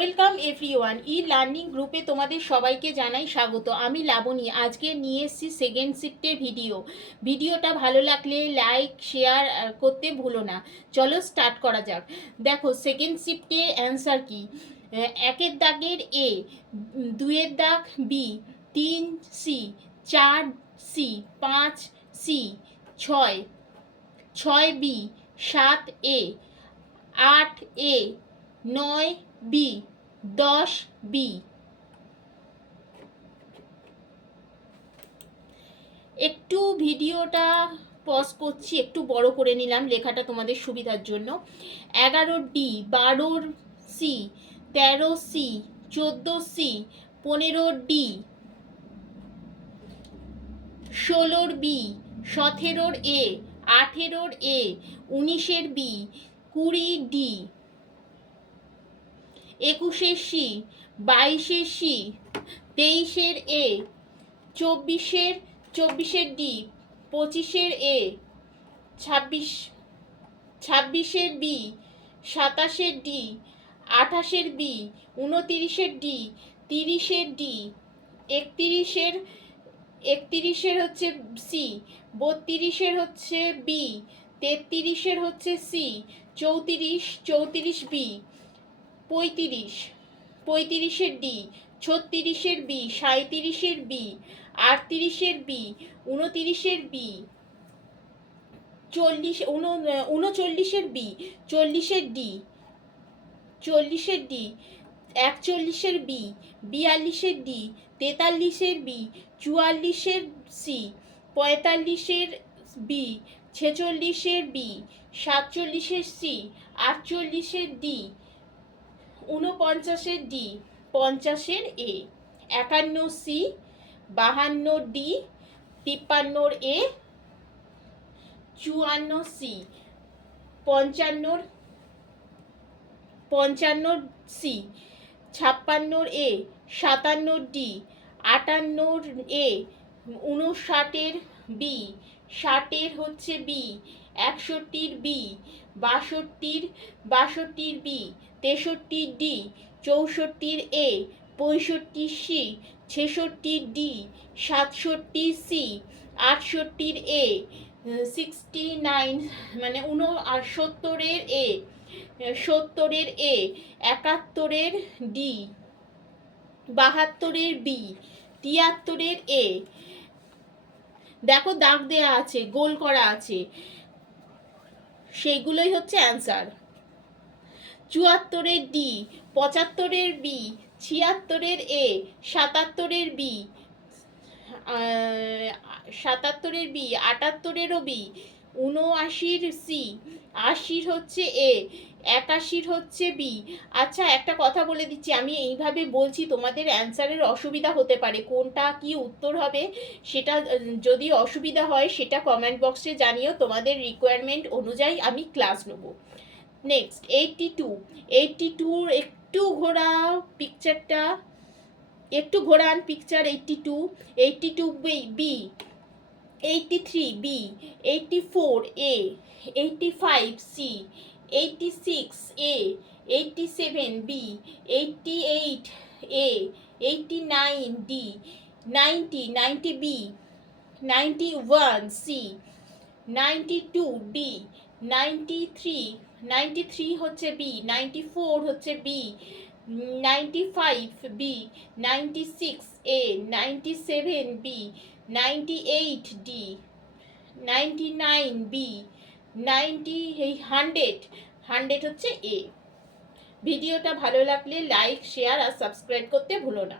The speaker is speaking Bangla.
Welcome everyone. ই লার্নিং গ্রুপে তোমাদের সবাইকে জানাই স্বাগত। আমি লাবণী। আজকে নিয়ে এসেছি সেকেন্ড শিফটের ভিডিওটা ভালো লাগলে লাইক শেয়ার করতে ভুলো না। চলো স্টার্ট করা যাক। দেখো সেকেন্ড শিফটের অ্যান্সার কি। একের দাগের এ, দুয়ের দাগ B, 3 C, 4 C, 5 C, 6 B, 7 A, 8 A, 9 B, 10 B. একটু ভিডিওটা পজ করছি, একটু বড় করে নিলাম লেখাটা তোমাদের সুবিধার জন্য। 11 D, 12 C, 13 C, 14 C, 15 D, 16 B, 17 A, 18 A, 19 B, 20 D, 21 C, 22 C, 23 A, 24 D, 25 A, 26 B, 27 D, 28 B, 29 D, 30 D, 31 হচ্ছে সি, 32 হচ্ছে বি, 33 হচ্ছে C, 34 B, 35 D, 36 B, 37 B, 38 B, 29 B, 39 B, 40 D, 41 B, 42 D, 43 B, 44 C, 45 B, 46 B, 47 C, 48 D, 49 D, 50 A, 51 C, 52 D, 53 A, 54 C, 55 C, 56 A, 57 D, 58 A, 59 B, 60 হচ্ছে B, 61 B, 62 B, 63 D, 64 A, 65 C, 66 D, 67 C, 68 A, 69 মানে 70 এ, 70 এ, 71 ডি, 72 বি, 73 এ। দেখো দাগ দেয়া আছে, গোল করা আছে, সেইগুলোই হচ্ছে অ্যান্সার। 74 ডি, 75 বি, 76 এ, 77 বি, 77 বি, 78 বি, 79 সি, 80 হচ্ছে এ, 81 হচ্ছে বি। আচ্ছা একটা কথা বলে দিচ্ছি, আমি এইভাবে বলছি, তোমাদের অ্যান্সারের অসুবিধা হতে পারে, কোনটা কি উত্তর হবে সেটা যদি অসুবিধা হয় সেটা কমেন্ট বক্সে জানিও, তোমাদের রিকোয়ারমেন্ট অনুযায়ী আমি ক্লাস নেব। নেক্সট 82 একটু ঘোরাও পিকচারটা, একটু ঘোরান পিকচার। 82 বি, 83 বি, 84 এ, 85 সি, 86 এ, 87 বি, 88 এ, 89 ডি, 90 বি, 91 সি, 92 ডি, 93 হচ্ছে বি, 94 হচ্ছে বি, 95 বি, 96 এ, 97 বি, 98 ডি, 99 বি, 100 হচ্ছে এ। ভিডিওটা ভালো লাগলে লাইক শেয়ার আর সাবস্ক্রাইব করতে ভুলো না।